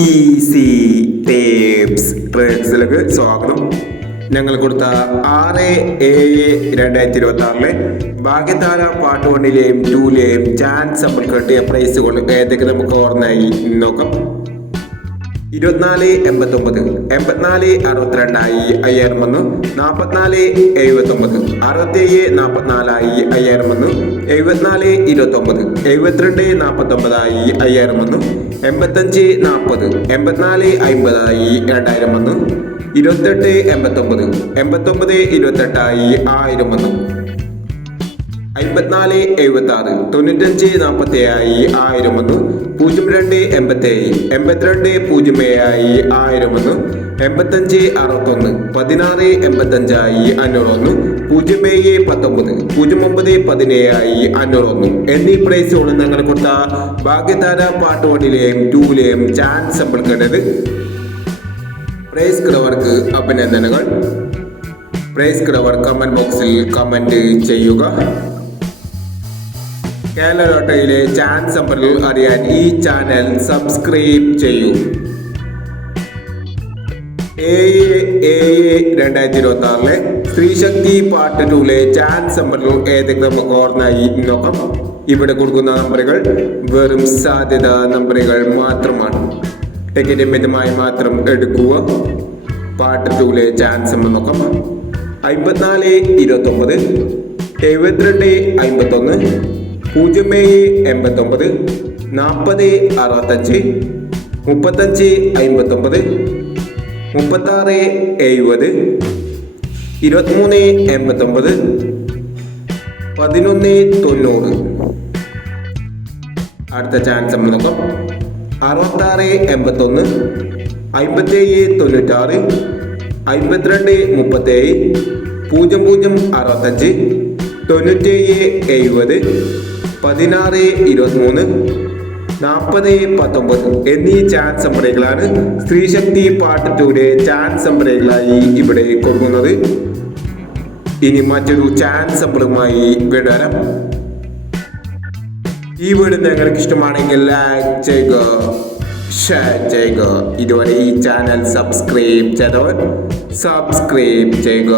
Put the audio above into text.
Easy tapes ട്രേഡ്സിലേക്ക് സ്വാഗതം. ഞങ്ങൾ കൊടുത്ത 6/7/2026 ഭാഗ്യധാര പാർട്ട് 1ലെയും 2ലെയും ചാൻസ് നമ്മൾ കിട്ടിയ പ്രൈസുകൾ ഏതൊക്കെ നമുക്ക് ഓർമ്മയായി നോക്കാം. 24.89, 84.62 5000 വന്നു. 44.79, 67.44 5000 വന്നു. 74.29, 72.49 5000 വന്നു. 85.40, 84.50 2000 വന്നു. 28.89, 89.28 1000 വന്നു. 54.76, 95.47 1000 വന്നു. 02.87, 82.07 1000 വന്നു. 85.61, 16.85 500 വന്നു. 07.19, 09.17 500 വന്നു എന്നീ പ്രൈസുകളും ഞങ്ങൾ കൊടുത്ത ഭാഗ്യധാര പാർട്ട് 1ലെയും 2ലെയും ചാൻസ് നമ്മൾ കണ്ടത്. പ്രൈസ് കിടവർക്ക് അഭിനന്ദനങ്ങൾ. പ്രൈസ് കിടവർ കമന്റ് ബോക്സിൽ കമന്റ് ചെയ്യുക. കേരള ലോട്ടറിയിലെ ചാൻസ് നമ്പറുകൾ അറിയാൻ ഈ ചാനൽ സബ്സ്ക്രൈബ് ചെയ്യൂ. 7/7/2026 സ്ത്രീശക്തി പാർട്ട് 2ലെ ചാൻസ് നമ്പറുകൾ ഏതൊക്കെ നമുക്ക് ഓർമ്മയായി നോക്കാം. ഇവിടെ കൊടുക്കുന്ന നമ്പറുകൾ വെറും സാധ്യത നമ്പറുകൾ മാത്രമാണ്. ടിക്കറ്റ് മിതമായി മാത്രം എടുക്കുക. പാർട്ട് 2ലെ ചാൻസ് നമ്പർ നോക്കാം. 54.29, 72.51, 07.89, 40.65, 35.59, 36.70, 23.89, 11.90. അടുത്ത ചാൻസ് നമ്മൾ നോക്കാം. 66.81, 57.96, 52.37, 00.65, 97.70, 16.23, 40.19 എന്നീ ചാൻസ് നമ്പറുകളാണ് സ്ത്രീശക്തി പാർട്ട് 2ലെ ചാൻസ് നമ്പറുകളായി ഇവിടെ കൊടുക്കുന്നത്. ഇനി മറ്റൊരു ചാൻസ് നമ്പറുമായി വിടാം. ഈ വീഡിയോ നിങ്ങൾക്ക് ഇഷ്ടമാണെങ്കിൽ ലൈക്ക് ചെയ്യുക, ഷെയർ ചെയ്യുക. ഇതുവരെ ഈ ചാനൽ സബ്സ്ക്രൈബ് ചെയ്തവർ സബ്സ്ക്രൈബ് ചെയ്യുക.